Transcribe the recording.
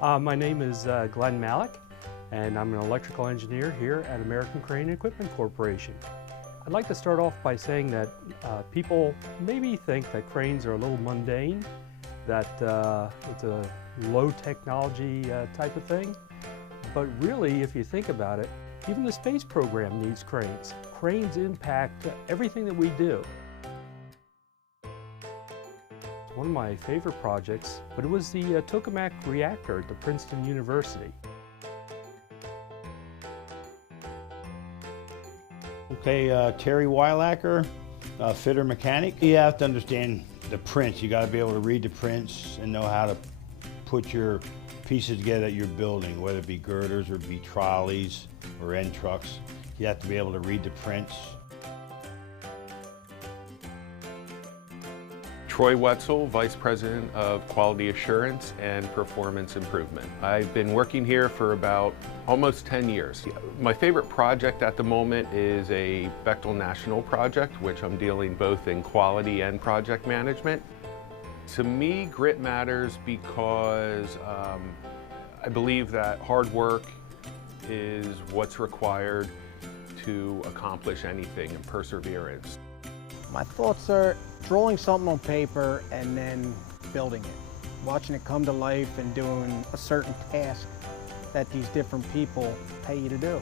My name is Glenn Malek, and I'm an electrical engineer here at American Crane Equipment Corporation. I'd like to start off by saying that people maybe think that cranes are a little mundane, that it's a low technology type of thing. But really, if you think about it, even the space program needs cranes. Cranes impact everything that we do. One of my favorite projects, but it was the tokamak reactor at the Princeton University. Okay, Terry Wellacher, fitter mechanic. You have to understand the prints. You got to be able to read the prints and know how to put your pieces together that you're building, whether it be girders or be trolleys or end trucks. You have to be able to read the prints. Troy Wetzel, Vice President of Quality Assurance and Performance Improvement. I've been working here for about almost 10 years. My favorite project at the moment is a Bechtel National project, which I'm dealing both in quality and project management. To me, grit matters because I believe that hard work is what's required to accomplish anything, and perseverance. My thoughts are drawing something on paper and then building it. Watching it come to life and doing a certain task that these different people pay you to do.